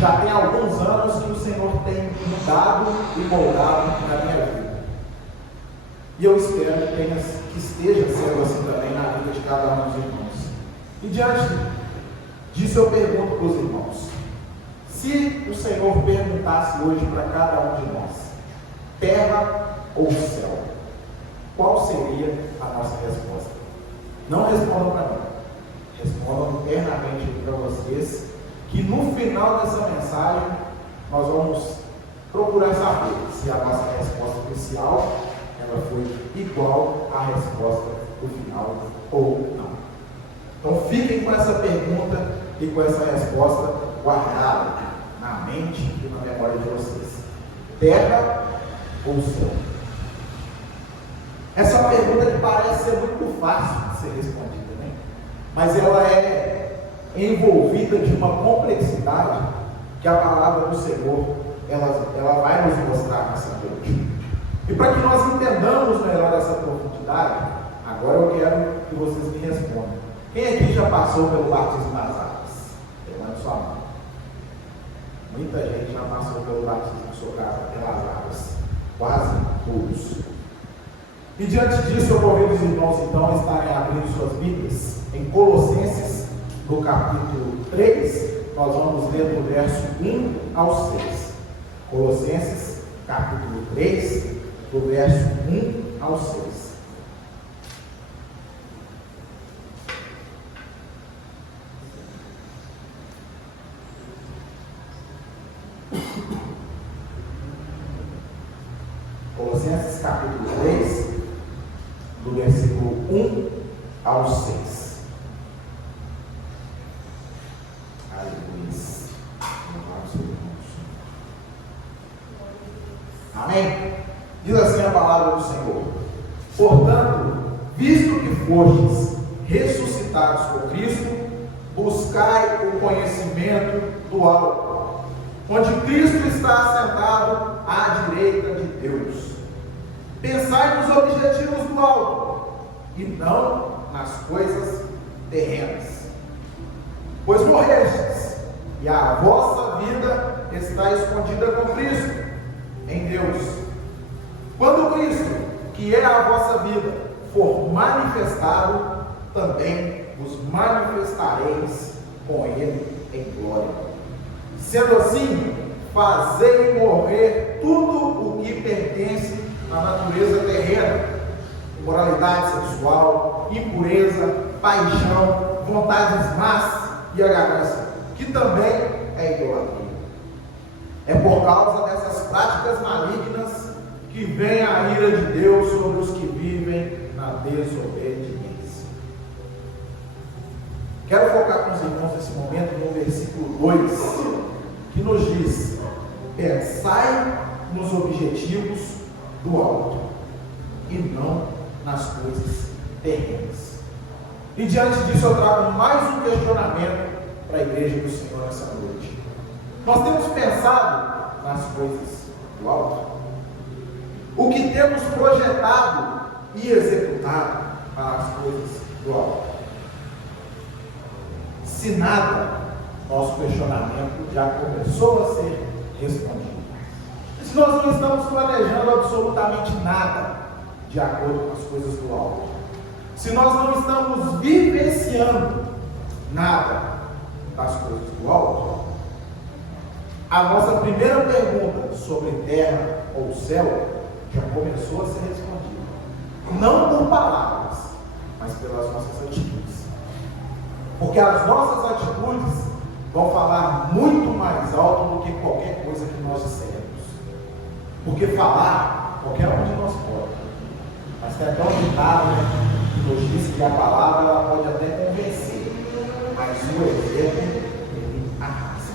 Já tem alguns anos que o Senhor tem mudado e moldado na minha vida. E eu espero que esteja sendo assim também na vida de cada um dos irmãos. E diante disso eu pergunto para os irmãos: se o Senhor perguntasse hoje para cada um de nós, terra ou céu, qual seria a nossa resposta? Não respondam para mim, respondam internamente para vocês, que no final dessa mensagem nós vamos procurar saber se a nossa resposta inicial ela foi igual à resposta do final ou não. Então fiquem com essa pergunta e com essa resposta guardada na mente e na memória de vocês: terra ou céu? Essa pergunta que parece ser muito fácil de ser respondida, né? Mas ela é envolvida de uma complexidade que a palavra do Senhor ela vai nos mostrar nessa noite. E para que nós entendamos melhor essa profundidade, agora eu quero que vocês me respondam: quem aqui já passou pelo batismo nas águas? Levante sua mão. Muita gente já passou pelo batismo pelas águas, quase todos. E diante disso eu convido os irmãos então a estarem abrindo suas Bíblias em Colossenses, no capítulo 3, nós vamos ler do verso 1 ao 6. Colossenses, capítulo 3, do verso 1 ao 6. Colossenses, capítulo 3, do versículo 1 ao 6. Amém? Diz assim a palavra do Senhor: portanto, visto que fostes ressuscitados com Cristo, buscai o conhecimento do alto, onde Cristo está assentado à direita de Deus. Pensai nos objetivos do alto, e não nas coisas terrenas. Pois morrestes, e a vossa vida está escondida com Cristo em Deus. Quando Cristo, que é a vossa vida, for manifestado, também vos manifestareis com Ele em glória. Sendo assim, fazei morrer tudo o que pertence à natureza terrena: imoralidade sexual, impureza, paixão, vontades más e a ganância, que também é idolatria. É por causa dessas práticas malignas que vem a ira de Deus sobre os que vivem na desobediência. Quero focar com os irmãos nesse momento no versículo 2, que nos diz: pensai nos objetivos do alto e não nas coisas terrenas. E diante disso eu trago mais um questionamento para a igreja do Senhor nessa noite. Nós temos pensado nas coisas do alto? O que temos projetado e executado para as coisas do alto? Se nada, nosso questionamento já começou a ser respondido. Se nós não estamos planejando absolutamente nada de acordo com as coisas do alto, se nós não estamos vivenciando nada das coisas do alto, a nossa primeira pergunta sobre terra ou céu já começou a ser respondida. Não por palavras, mas pelas nossas atitudes. Porque as nossas atitudes vão falar muito mais alto do que qualquer coisa que nós dissermos. Porque falar, qualquer um de nós pode. Mas tem até um ditado que nos diz que a palavra ela pode até convencer, mas o exemplo ele arrasa.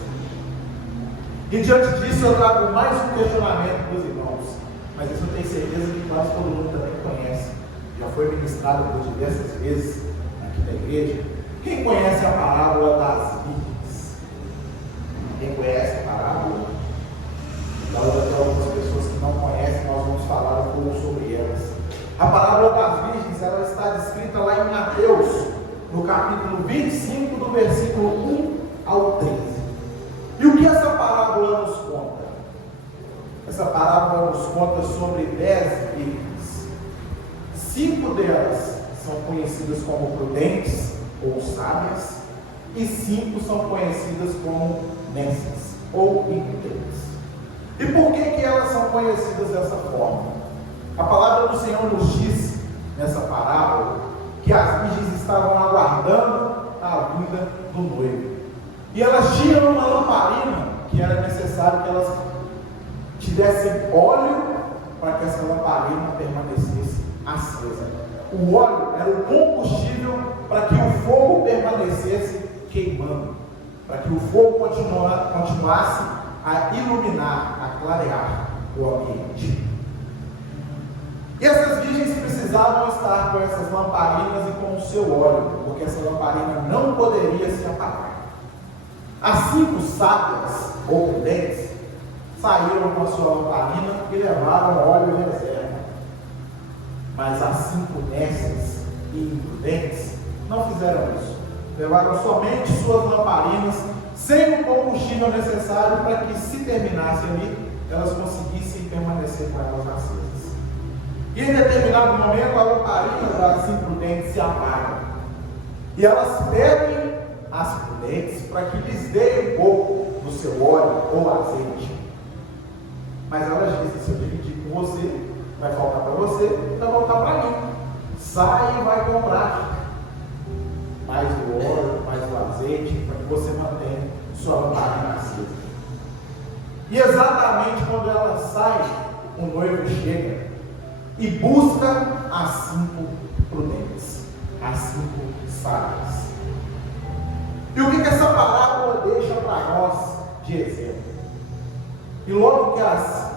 E diante disso eu trago mais um questionamento para os irmãos, mas isso eu tenho certeza que quase todo mundo também conhece. Já foi ministrado por diversas vezes aqui na igreja. Quem conhece a parábola das virgens? Quem conhece a parábola? Então, tem algumas pessoas que não conhecem, nós vamos falar um pouco sobre elas. A parábola das virgens, ela está descrita lá em Mateus, no capítulo 25, do versículo 1 ao 13. E o que essa Essa parábola nos conta sobre 10 virgens. 5 delas são conhecidas como prudentes ou sábias, e 5 são conhecidas como nécias ou imprudentes. E por que elas são conhecidas dessa forma? A palavra do Senhor nos diz nessa parábola que as virgens estavam aguardando a vinda do noivo, e elas tinham uma lamparina que era necessário que elas tivessem óleo para que essa lamparina permanecesse acesa. O óleo era o combustível para que o fogo permanecesse queimando, para que o fogo continuasse a iluminar, a clarear o ambiente. E essas virgens precisavam estar com essas lamparinas e com o seu óleo, porque essa lamparina não poderia se apagar. As 5 sábias ou prudentes saíram com a sua lamparina e levaram óleo em reserva. Mas as 5 nécias e imprudentes não fizeram isso. Levaram somente suas lamparinas, sem o combustível necessário para que, se terminasse ali, elas conseguissem permanecer com elas acesas. E em determinado momento, a lamparina das imprudentes se apaga. E elas pedem às prudentes para que lhes deem um pouco do seu óleo ou azeite. Mas elas dizem: se eu dividir com você, vai faltar para você, vai voltar para mim. Sai e vai comprar mais o óleo, mais o azeite, para que você mantenha sua lamparina acesa. E exatamente quando ela sai, o noivo chega e busca as 5 prudentes, as 5 sábias. E o que essa parábola deixa para nós de exemplo? E logo que as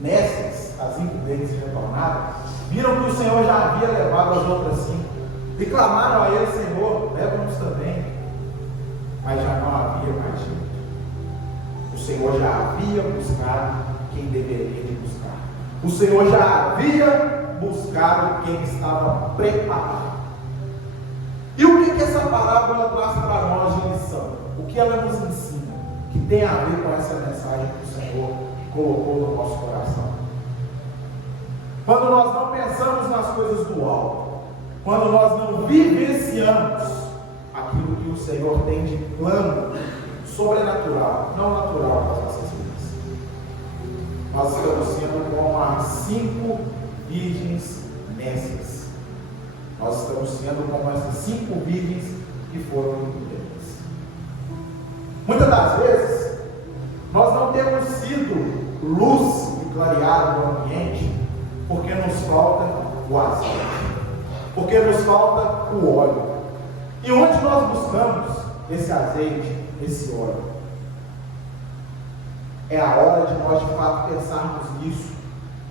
nécias, as imprudentes retornaram, viram que o Senhor já havia levado as outras 5, e clamaram a ele: Senhor, leva-nos também. Mas já não havia mais jeito. O Senhor já havia buscado quem deveria de buscar. O Senhor já havia buscado quem estava preparado. E o que essa parábola traz para nós de lição? O que ela nos ensina? Que tem a ver com essa mensagem que o Senhor colocou no nosso coração. Quando nós não pensamos nas coisas do alto, quando nós não vivenciamos aquilo que o Senhor tem de plano sobrenatural, não natural para as nossas vidas, nós estamos sendo como as 5 virgens nécias. Nós estamos sendo como essas 5 virgens que foram imprudentes. Muitas das vezes, nós não temos sido luz e clareado no ambiente porque nos falta o azeite, porque nos falta o óleo. E onde nós buscamos esse azeite, esse óleo? É a hora de nós de fato pensarmos nisso,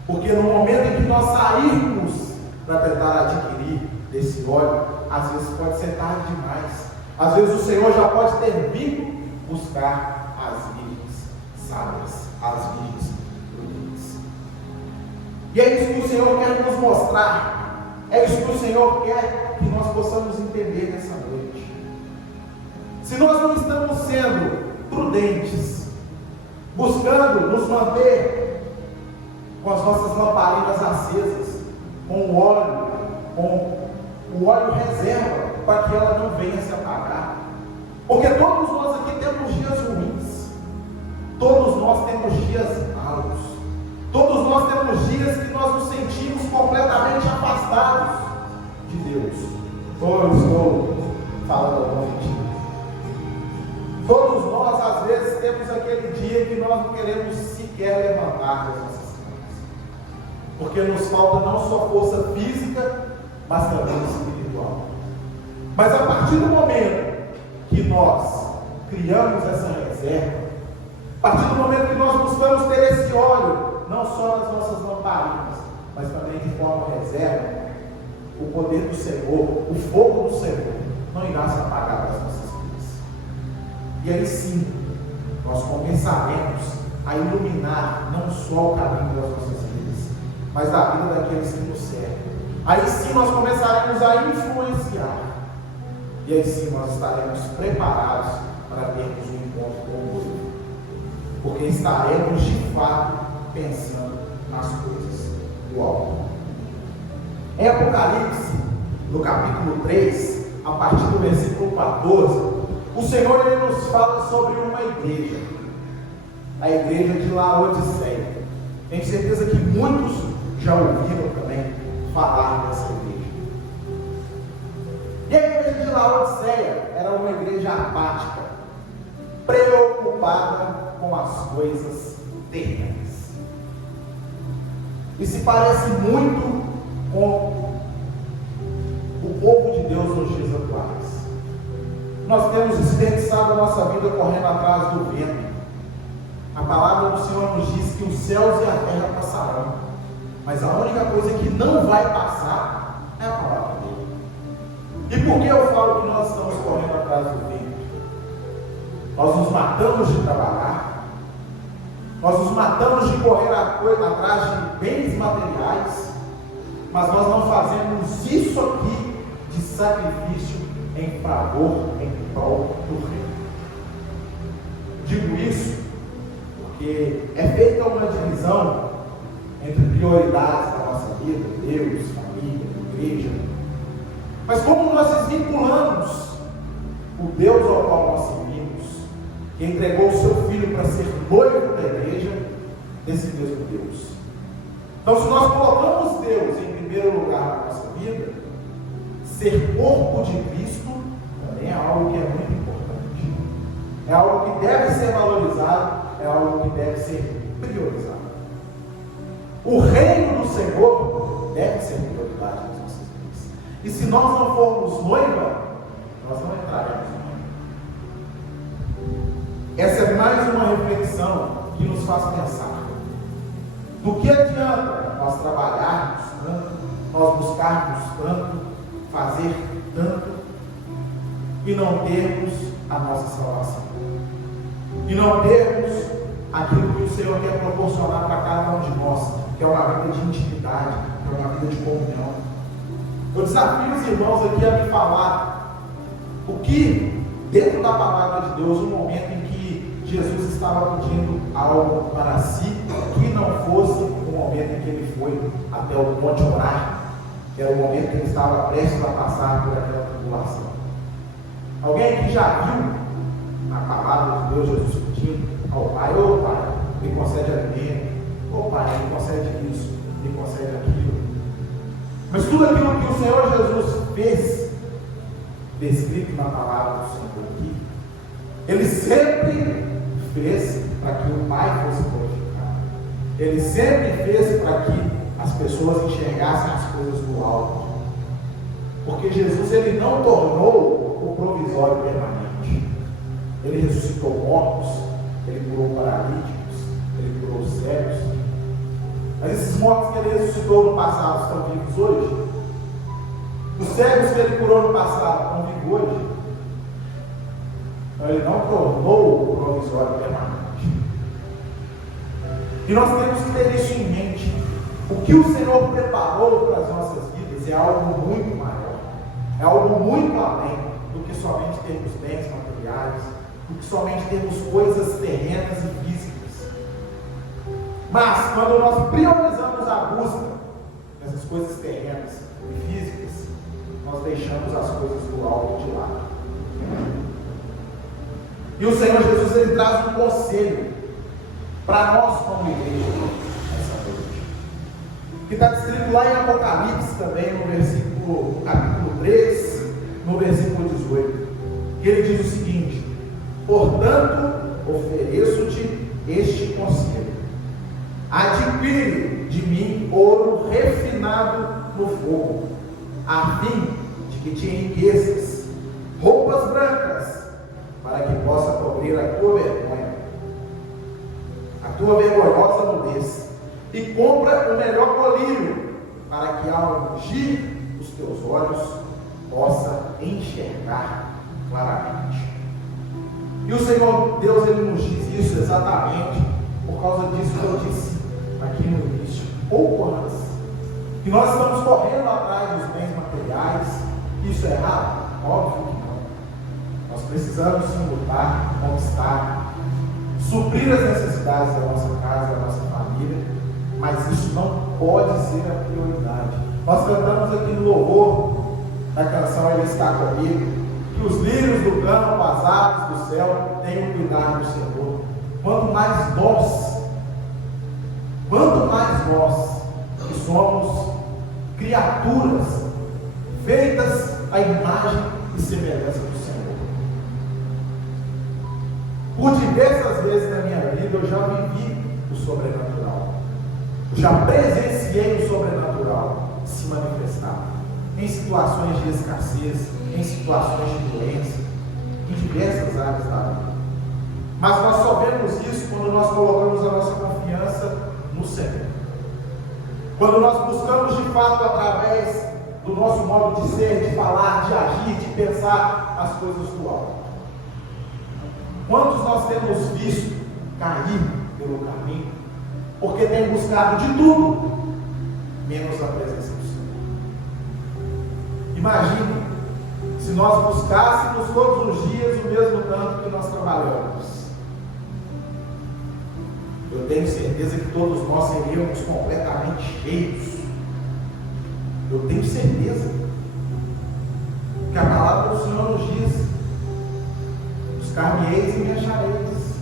porque no momento em que nós sairmos para tentar adquirir desse óleo, às vezes pode ser tarde demais. Às vezes o Senhor já pode ter vindo buscar as virgens sábias, as virgens prudentes. E é isso que o Senhor quer nos mostrar. É isso que o Senhor quer que nós possamos entender nessa noite. Se nós não estamos sendo prudentes, buscando nos manter com as nossas lamparinas acesas, com o óleo reserva, para que ela não venha se apagar. Porque todos nós aqui temos dias ruins, todos nós temos dias maus, todos nós temos dias que nós nos sentimos completamente afastados de Deus. Eu estou falando longe de Deus. Todos nós, às vezes, temos aquele dia que nós não queremos sequer levantar das nossas camas, porque nos falta não só força física, mas também espiritual. Mas a partir do momento que nós criamos essa reserva, a partir do momento que nós buscamos ter esse óleo, não só nas nossas lamparinas, mas também de forma reserva, o poder do Senhor, o fogo do Senhor, não irá se apagar das nossas vidas. E aí sim, nós começaremos a iluminar não só o caminho das nossas vidas, mas a vida daqueles que nos servem. Aí sim nós começaremos a influenciar. E aí sim nós estaremos preparados para termos um encontro com o noivo. Porque estaremos de fato pensando nas coisas do alto. Em Apocalipse, no capítulo 3, a partir do versículo 14, o Senhor ele nos fala sobre uma igreja, a igreja de Laodiceia. Tenho certeza que muitos já ouviram também falar dessa igreja. E a igreja de Laodiceia era uma igreja apática, preocupada com as coisas terrenas. E se parece muito com o povo de Deus nos dias atuais. Nós temos desperdiçado a nossa vida correndo atrás do vento. A palavra do Senhor nos diz que os céus e a terra passarão, mas a única coisa que não vai passar é a palavra dele. E por que eu falo que nós estamos correndo atrás do vento? Nós nos matamos de trabalhar, nós nos matamos de correr atrás de bens materiais, mas nós não fazemos isso aqui de sacrifício em favor, em prol do reino. Digo isso porque é feita uma divisão entre prioridades da nossa vida, Deus, família, igreja. Mas como nós desvinculamos o Deus ao qual nós servimos, que entregou o seu Filho para ser noivo da igreja, desse mesmo Deus. Então, se nós colocamos Deus em primeiro lugar na nossa vida, ser corpo de Cristo também é algo que é muito importante. É algo que deve ser valorizado, é algo que deve ser priorizado. O reino do Senhor deve ser prioridade nas nossas vidas. E se nós não formos noiva, nós não entraremos no reino. Essa é mais uma reflexão que nos faz pensar. Do que adianta nós trabalharmos tanto, nós buscarmos tanto, fazer tanto, e não termos a nossa salvação? E não termos aquilo que o Senhor quer proporcionar para cada um de nós, que é uma vida de intimidade, que é uma vida de comunhão. Eu desafio os irmãos aqui a me falar o que, dentro da palavra de Deus, o momento em que Jesus estava pedindo algo para si, que não fosse o momento em que ele foi até o Monte orar, que era o momento que ele estava prestes a passar por aquela tribulação. Alguém aqui já viu na palavra de Deus Jesus pedindo ao Pai: ô Pai, me concede alimento, ô Pai, me concede isso, me concede aquilo. Mas tudo aquilo que o Senhor Jesus fez, descrito na palavra do Senhor aqui, ele sempre fez para que o Pai fosse glorificado. Ele sempre fez para que as pessoas enxergassem as coisas do alto. Porque Jesus ele não tornou o provisório permanente. Ele ressuscitou mortos, ele curou paralíticos, ele curou cegos. Mas esses mortos que ele ressuscitou no passado estão vivos hoje? Os cegos que ele curou no passado estão vivos hoje? Então, ele não tornou o provisório permanente. E nós temos que ter isso em mente. O que o Senhor preparou para as nossas vidas é algo muito maior, é algo muito além do que somente termos bens materiais, do que somente termos coisas terrenas e físicas. Mas quando nós priorizamos a busca dessas coisas terrenas e físicas, nós deixamos as coisas do alto de lado. E o Senhor Jesus ele traz um conselho para nós como igreja nessa noite, que está descrito lá em Apocalipse também, no capítulo 3, no versículo 18, que ele diz o seguinte: portanto, ofereço-te este conselho, adquire de mim ouro refinado no fogo, a fim de que te enriqueças, roupas brancas, para que possa cobrir a tua vergonha, a tua vergonhosa nudez, e compra o melhor colírio, para que ao ungir os teus olhos possa enxergar claramente. E o Senhor Deus ele nos diz isso exatamente por causa disso que eu disse aqui no início, pouco antes, que nós estamos correndo atrás dos bens materiais. Isso é errado? Óbvio que não. Nós precisamos sim lutar, conquistar, suprir as necessidades da nossa casa, da nossa família, mas isso não pode ser a prioridade. Nós cantamos aqui no louvor da canção Ele Está Comigo, que os lírios do campo, as aves do céu têm o cuidado do Senhor. Quanto mais nós que somos criaturas feitas à imagem e semelhança do Senhor. Por diversas vezes na minha vida eu já vivi o sobrenatural. Eu já presenciei o sobrenatural se manifestar em situações de escassez, em situações de doença, em diversas áreas da vida. Mas nós só vemos isso quando nós colocamos a nossa confiança no Senhor. Quando nós buscamos de fato, através do nosso modo de ser, de falar, de agir, de pensar as coisas do alto. Quantos nós temos visto cair pelo caminho, porque tem buscado de tudo, menos a presença do Senhor? Imagine se nós buscássemos todos os dias o mesmo tanto que nós trabalhamos. Eu tenho certeza que todos nós seríamos completamente cheios. Eu tenho certeza que a palavra do Senhor nos diz: buscar-me-eis e me achareis.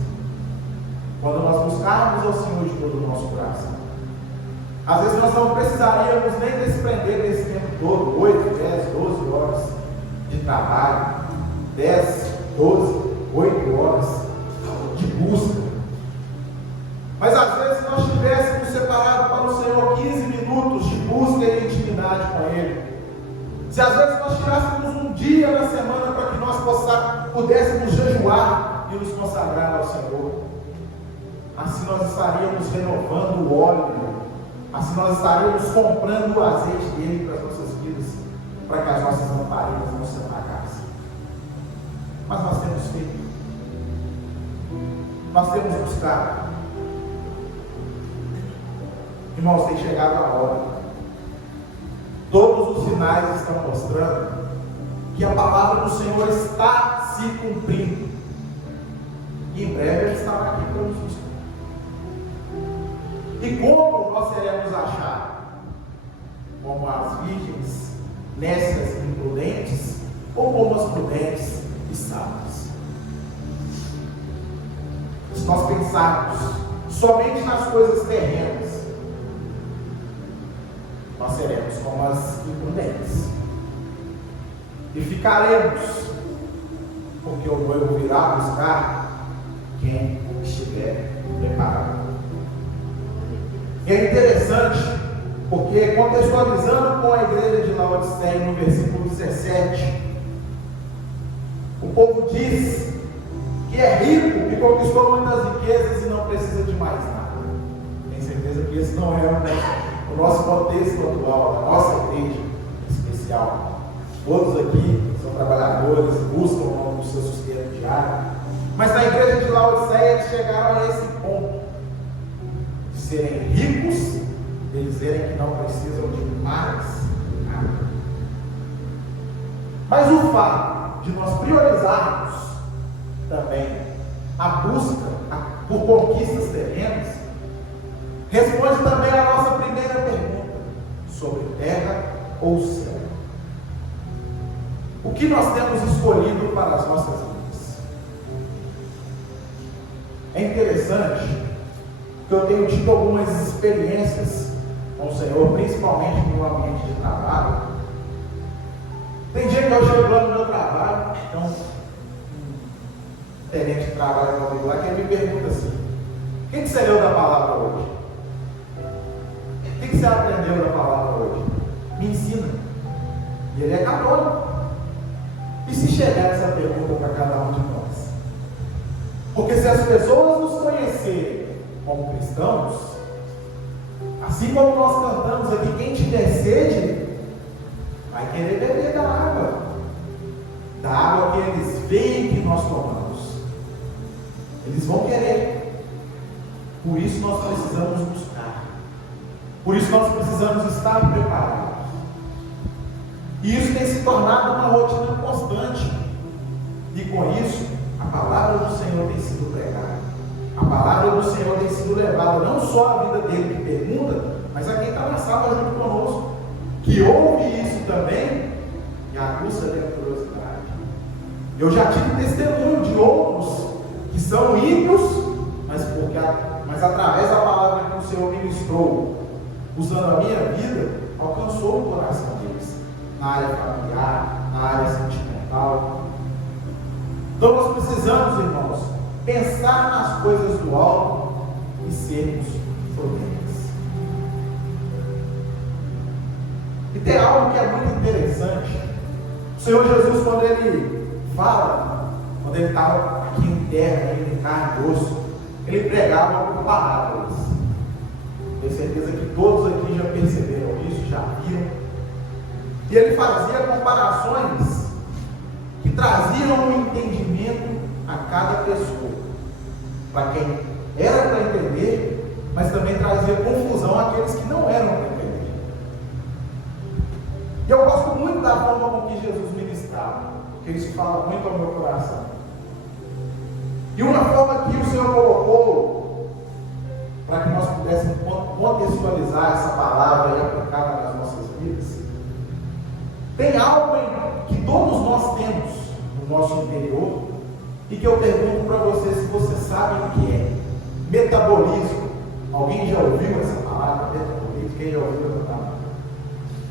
Quando nós buscarmos ao Senhor de todo o nosso coração. Às vezes nós não precisaríamos nem desprender desse tempo todo, 8, 10, 12 horas de trabalho, 10, 12, 8 horas de busca. Mas às vezes nós tivéssemos separado para o Senhor 15 minutos de busca e intimidade com Ele. Se às vezes nós tirássemos um dia na semana para que nós pudéssemos jejuar e nos consagrar ao Senhor, assim nós estaríamos renovando o óleo, assim nós estaríamos comprando o azeite dele para as nossas vidas, para que as nossas lamparinas não se apagassem. Mas nós temos feito, nós temos buscado. Irmãos, tem chegado a hora. Todos os sinais estão mostrando que a palavra do Senhor está se cumprindo. E em breve Ele estará aqui para nos buscar. E como nós seremos achados? Como as virgens nécias e imprudentes, ou como as prudentes e sábias? Se nós pensarmos somente nas coisas terrenas, nós seremos como as imprudentes e ficaremos, porque o noivo virá buscar quem estiver preparado. É interessante, porque contextualizando com a igreja de Laodiceia, no versículo 17, o povo diz que é rico, que conquistou muitas riquezas e não precisa de mais nada. Tenho certeza que esse não é o nosso contexto atual, a nossa igreja especial. Todos aqui são trabalhadores, buscam o seu sustento diário. Mas na igreja de Laodiceia eles chegaram a esse ponto de serem ricos, de dizerem que não precisam de mais nada. Mas o fato de nós priorizarmos também a busca por conquistas terrenas responde também a nossa primeira pergunta sobre terra ou céu. O que nós temos escolhido para as nossas vidas? É interessante que eu tenho tido algumas experiências com o Senhor, principalmente no ambiente de trabalho. Tem dia que eu chego lá no meu trabalho, então um tenente que trabalha comigo lá, que ele me pergunta assim: o que você leu da palavra hoje? O que você aprendeu da palavra hoje? Me ensina. E ele é católico. E se chegar essa pergunta para cada um de nós? Porque se as pessoas nos conhecerem como cristãos, assim como nós cantamos aqui, quem tiver sede vai querer beber da água que eles veem que nós tomamos. Eles vão querer. Por isso nós precisamos buscar. Por isso nós precisamos estar preparados. E isso tem se tornado uma rotina constante. E com isso, a palavra do Senhor tem sido pregada. A sido levada não só à vida dele que pergunta, mas a quem está na sala junto conosco, que ouve isso também e aguça a curiosidade. Eu já tive testemunho de outros que são ímpios, mas através da palavra que o Senhor ministrou, usando a minha vida, alcançou o coração deles, na área familiar, na área sentimental. Então nós precisamos, irmãos, pensar nas coisas do alto e sermos prudentes. E tem algo que é muito interessante. O Senhor Jesus, quando ele fala, quando ele estava aqui em terra, em carne e osso, ele pregava por parábolas. Tenho certeza que todos aqui já perceberam isso, já viram. E ele fazia comparações que traziam um entendimento a cada pessoa, para quem era para entender, mas também trazia confusão àqueles que não eram para entender. E eu gosto muito da forma com que Jesus ministrava, porque isso fala muito ao meu coração. E uma forma que o Senhor colocou para que nós pudéssemos contextualizar essa palavra e aplicá-la nas nossas vidas, tem algo que todos nós temos no nosso interior e que eu pergunto para você se você sabe o que é. Metabolismo. Alguém já ouviu essa palavra? Metabolismo? Quem já ouviu essa palavra?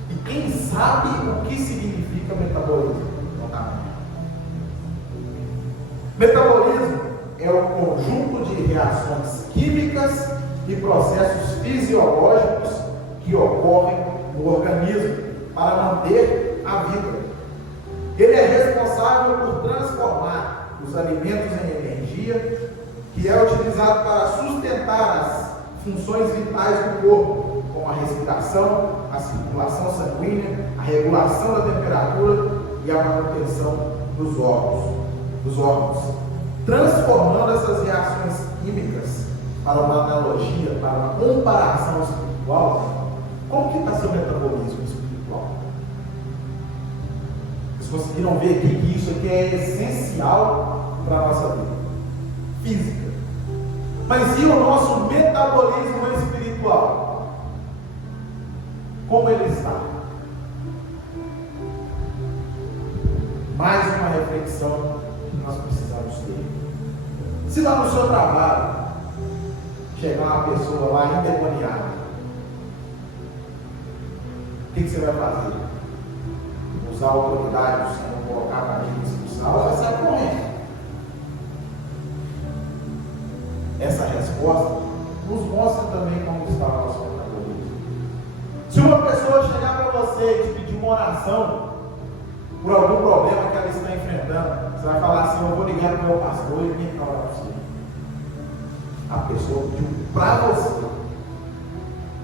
E quem sabe o que significa metabolismo? Metabolismo é o conjunto de reações químicas e processos fisiológicos que ocorrem no organismo para manter a vida. Ele é responsável por transformar os alimentos em energia, que é utilizado para sustentar as funções vitais do corpo, como a respiração, a circulação sanguínea, a regulação da temperatura e a manutenção dos órgãos, transformando essas reações químicas para uma analogia, para uma comparação espiritual. Como que está seu metabolismo espiritual? Vocês conseguiram ver aqui que isso aqui é essencial para a nossa vida física. Mas e o nosso metabolismo espiritual? Como ele está? Mais uma reflexão que nós precisamos ter. Se lá no seu trabalho chegar uma pessoa lá endemoniada, o que você vai fazer? Usar a autoridade do Senhor, colocar para mim e expulsar, ou vai sair correndo? Essa resposta nos mostra também como está o nosso metabolismo. Se uma pessoa chegar para você e te pedir uma oração por algum problema que ela está enfrentando, você vai falar assim: eu vou ligar para o meu pastor e ele vai falar para você. A pessoa pediu para você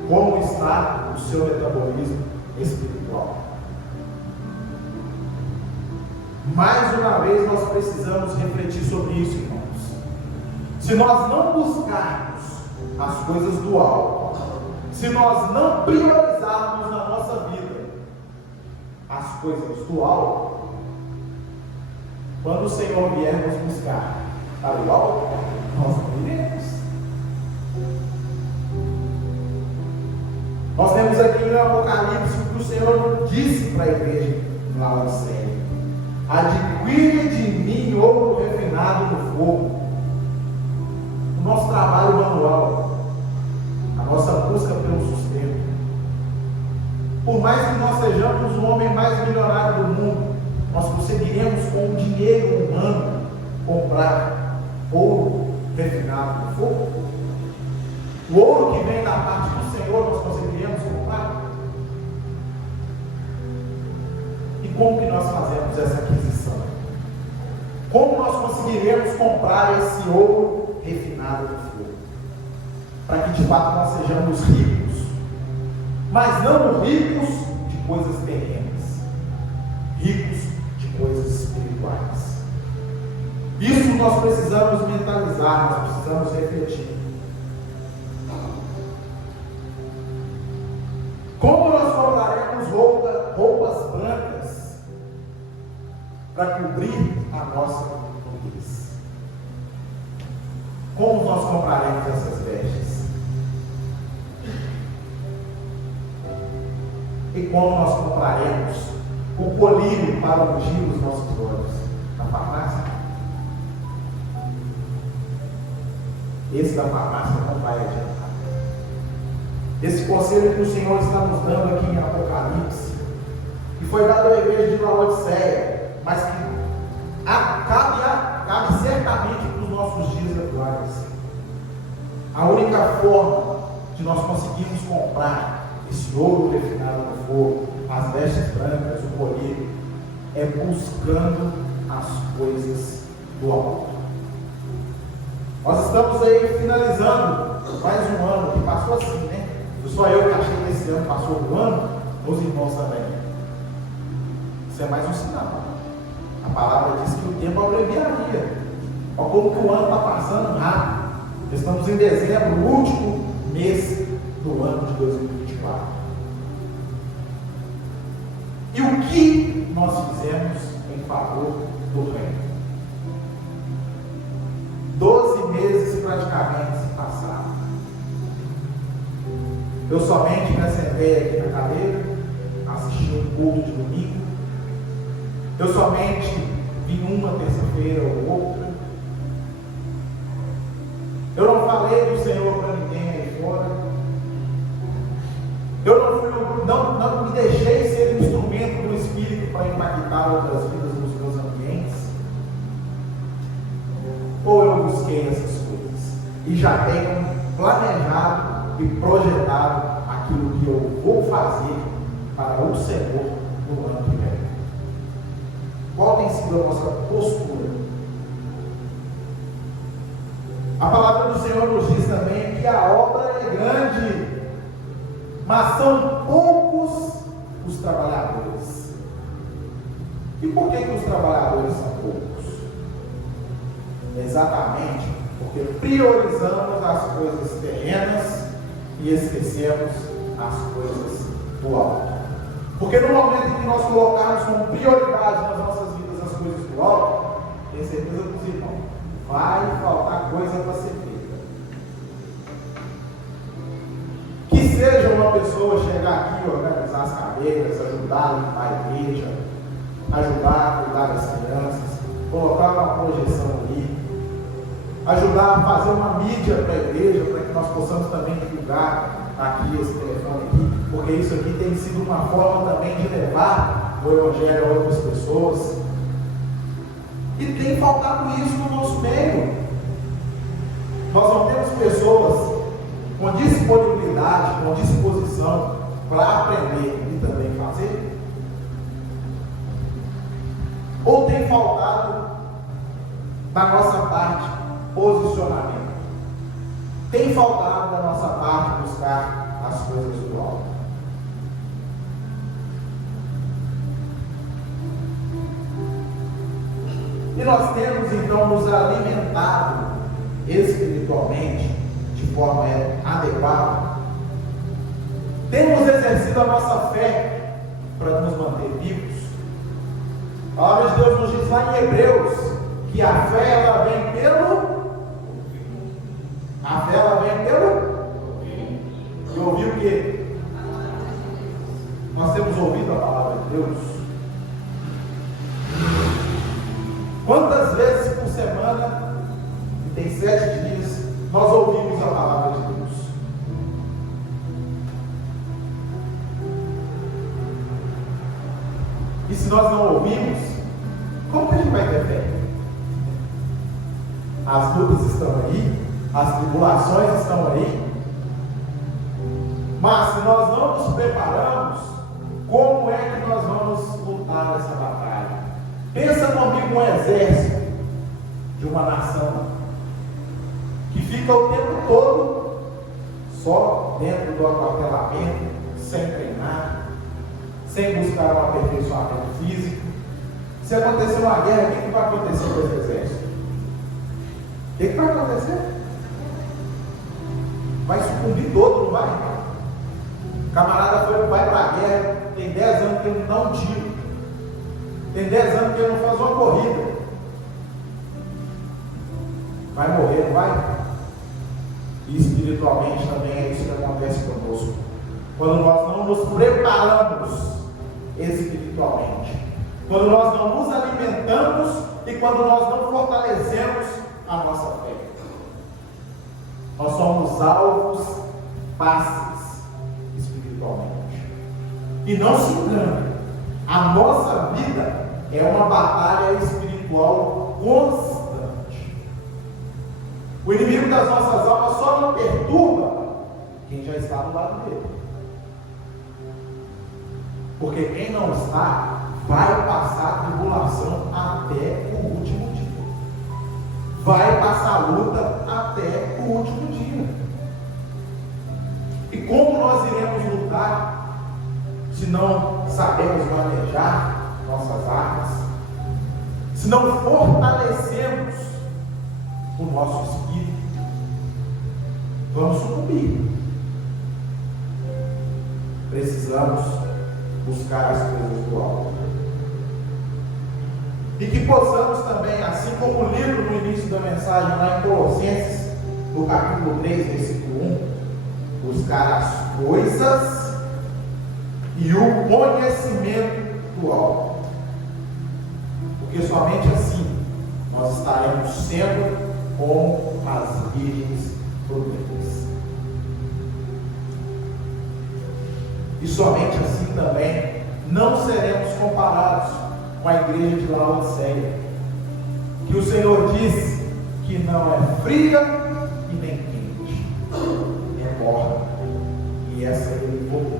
como está o seu metabolismo espiritual. Mais uma vez nós precisamos refletir sobre isso, irmãos. Se nós não buscarmos as coisas do alto, se nós não priorizarmos na nossa vida as coisas do alto, quando o Senhor vier nos buscar para o alto, nós não iremos. Nós temos aqui no Apocalipse o que o Senhor disse para a igreja em Laodiceia: adquire de mim ouro refinado no fogo. O nosso trabalho manual, a nossa busca pelo sustento. Por mais que nós sejamos o homem mais milionário do mundo, nós conseguiremos com o dinheiro humano comprar ouro refinado no fogo? O ouro que vem da parte do Senhor nós conseguiremos comprar? E como que nós fazemos essa aquisição? Como nós conseguiremos comprar esse ouro refinado no fogo? Para que de fato nós sejamos ricos, mas não ricos de coisas terrenas, ricos de coisas espirituais. Isso nós precisamos mentalizar, nós precisamos refletir. Como nós compraremos roupas brancas para cobrir a nossa nudez? Como nós compraremos essas vestes? E como nós compraremos o colírio para ungir os nossos olhos? Na farmácia? Esse da farmácia não vai adiantar. Esse conselho que o Senhor está nos dando aqui em Apocalipse, que foi dado à igreja de Laodiceia, mas que cabe certamente para os nossos dias atuais. A única forma de nós conseguirmos comprar esse ouro refinado no fogo, as vestes brancas, o colírio, é buscando as coisas do alto. Nós estamos aí finalizando mais um ano, que passou assim, né? Não só eu que achei que esse ano passou do ano, os irmãos também. Isso é mais um sinal. A palavra diz que o tempo abreviaria. Olha como que o ano está passando rápido. Estamos em dezembro, o último mês do ano de 2024. E o que nós fizemos em favor do reino? 12 meses praticamente se passaram. Eu somente me assentei aqui na cadeira, assisti um culto de domingo. Eu somente vim uma terça-feira ou outra. Eu não falei do Senhor para ninguém aí fora. Eu não me deixei ser instrumento do Espírito para impactar outras vidas nos meus ambientes. Ou eu busquei essas coisas e já tenho planejado e projetado aquilo que eu vou fazer para o Senhor no ano que vem. Qual tem sido a nossa postura? A palavra do Senhor nos diz também que a obra é grande, mas são poucos os trabalhadores. E por que os trabalhadores são poucos? Exatamente porque priorizamos as coisas terrenas e esquecemos as coisas do alto. Porque no momento em que nós colocarmos como prioridade nas nossas vidas as coisas do alto, tenho certeza que os irmãos, vai faltar coisa para ser feita. Que seja uma pessoa chegar aqui, organizar as cadeiras, ajudar a limpar a igreja, ajudar a cuidar das crianças, colocar uma projeção ali, ajudar a fazer uma mídia para a igreja, para que nós possamos também divulgar aqui esse telefone aqui, porque isso aqui tem sido uma forma também de levar o Evangelho a outras pessoas. E tem faltado isso no nosso meio. Nós não temos pessoas com disponibilidade, com disposição para aprender e também fazer? Ou tem faltado da nossa parte posicionamento? Tem faltado da nossa parte buscar as coisas do alto? E nós temos então nos alimentado espiritualmente de forma adequada. Temos exercido a nossa fé para nos manter vivos. A palavra de Deus nos diz lá em Hebreus que a fé ela vem pelo. A fé ela vem pelo. E ouvir o quê? Nós temos ouvido a palavra de Deus. Quantas vezes por semana, e tem 7 dias, nós ouvimos a palavra de Deus? E se nós não ouvimos, como que a gente vai ter fé? As lutas estão aí, as tribulações estão aí, mas se nós não nos preparamos, como é que nós vamos lutar essa batalha? Pensa comigo um exército de uma nação que fica o tempo todo só dentro do aquartelamento, sem treinar, sem buscar um aperfeiçoamento físico. Se acontecer uma guerra, o que vai acontecer com esse exército? O que vai acontecer? Vai sucumbir todo, não vai? O camarada vai para a guerra, tem 10 anos que ele não dá um tiro. Tem 10 anos que ele não faz uma corrida. Vai morrer, não vai? E espiritualmente também é isso que acontece conosco. quando nós não nos preparamos espiritualmente, quando nós não nos alimentamos e quando nós não fortalecemos a nossa fé. Nós somos alvos fáceis espiritualmente. E não se engane, a nossa vida é uma batalha espiritual constante. O inimigo das nossas almas só não perturba quem já está do lado dele. Porque quem não está, vai passar tribulação até o último dia. Vai passar luta até o último dia. E como nós iremos lutar se não sabemos manejar nossas armas, se não fortalecemos o nosso espírito? Vamos sucumbir. Precisamos buscar as coisas do alto. E que possamos também, assim como o livro no início da mensagem, lá em Colossenses, no capítulo 3, versículo 1, buscar as coisas e o conhecimento do alto. Porque somente assim nós estaremos sendo como as virgens prudentes. E somente assim também não seremos comparados com a igreja de Laodiceia, que o Senhor diz que não é fria e nem quente, é morna, e essa ele voltou.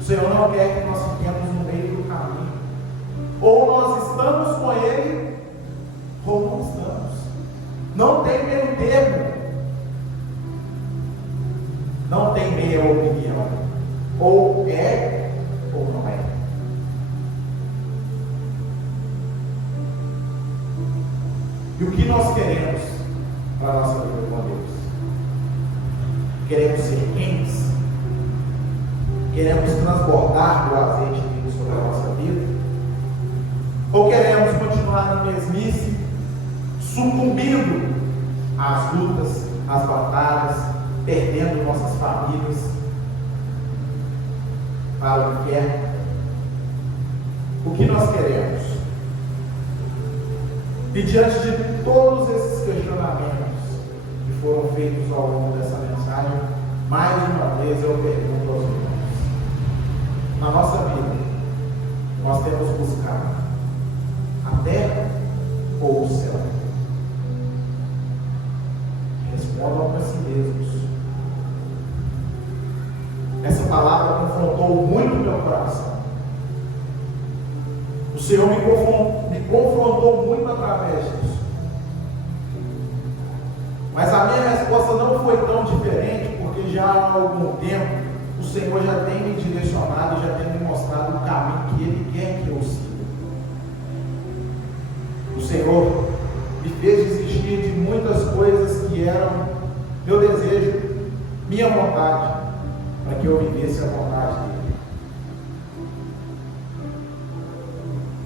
O Senhor não quer que nós fiquemos no meio do caminho. Ou nós estamos com Ele, ou não estamos. Não tem meio termo. Não tem meia opinião. Ou é, ou não é. E o que nós queremos para a nossa vida com Deus? Queremos ser quentes? Queremos transbordar do azeite vivo sobre a nossa vida? Ou queremos continuar na mesmice, sucumbindo às lutas, às batalhas, perdendo nossas famílias para o inferno? O que nós queremos? E diante de todos esses questionamentos que foram feitos ao longo dessa mensagem, mais uma vez eu pergunto aos irmãos: na nossa vida, nós temos buscado a terra ou o céu? Respondam para si mesmos. Essa palavra confrontou muito meu coração. O Senhor me confrontou muito através disso. Mas a minha resposta não foi tão diferente, porque já há algum tempo o Senhor já tem me direcionado, já tem me mostrado o caminho que Ele quer que eu siga. O Senhor me fez desistir de muitas coisas que eram meu desejo, minha vontade, para que eu vivesse a vontade dEle.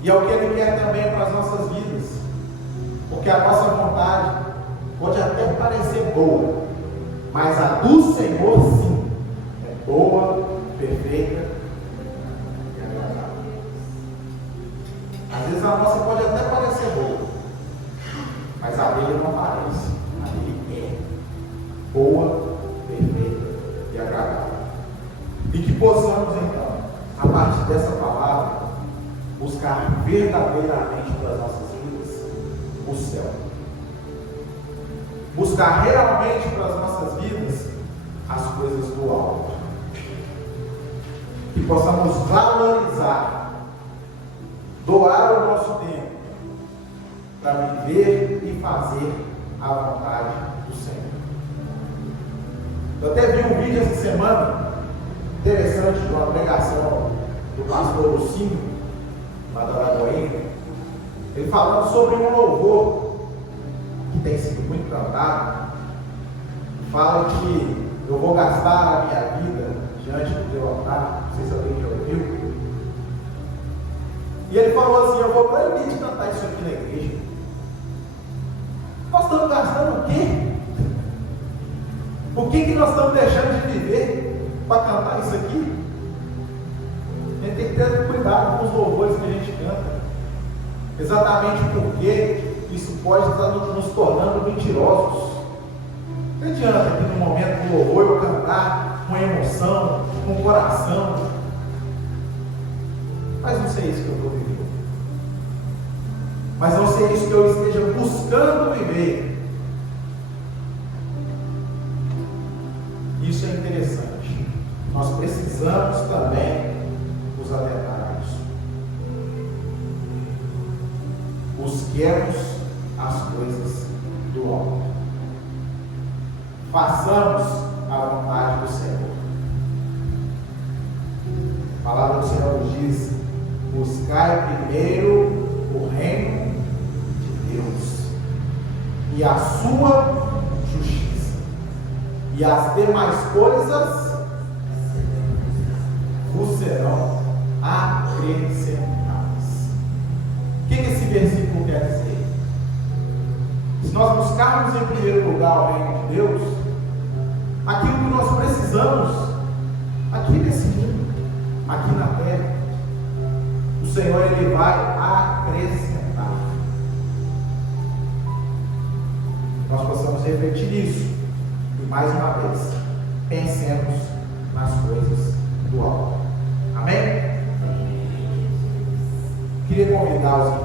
E é o que Ele quer também para as nossas vidas, porque a nossa vontade pode até parecer boa, mas a do Senhor sim é boa, perfeita e agradável. Às vezes a nossa pode até parecer boa, mas a dele não parece. A dele é boa, perfeita e agradável. E que possamos então, a partir dessa palavra, buscar verdadeiramente para as nossas vidas o céu. Buscar realmente para as nossas vidas as coisas do alto. Que possamos valorizar, doar o nosso tempo para viver e fazer a vontade do Senhor. Eu até vi um vídeo essa semana interessante de uma pregação do pastor Lucinho, lá da Lagoinha, ele falando sobre um louvor que tem sido muito cantado. Fala que eu vou gastar a minha vida diante do teu altar. Não sei se alguém já ouviu. E ele falou assim: eu vou proibir de cantar isso aqui na igreja. Nós estamos gastando o quê? O que nós estamos deixando de viver para cantar isso aqui? A gente tem que ter cuidado com os louvores que a gente canta, exatamente porque isso pode estar nos tornando mentirosos. Não adianta aqui no momento do louvor eu cantar com emoção, com coração, mas não sei isso que eu estou vivendo. Mas não sei isso que eu esteja buscando viver. Isso é interessante. Nós precisamos também nos atentar a isso. Busquemos as coisas do alto. Façamos a vontade do Senhor. A palavra do Senhor nos diz: buscai primeiro o reino de Deus e a sua justiça, e as demais coisas vos serão acrescentadas. O que esse versículo quer dizer? Se nós buscarmos em primeiro lugar o reino de Deus, aquilo que nós precisamos aqui nesse mundo, aqui na terra, o Senhor Ele vai acrescentar. Nós possamos refletir nisso e mais uma vez pensemos nas coisas do alto. Amém? Queria convidar os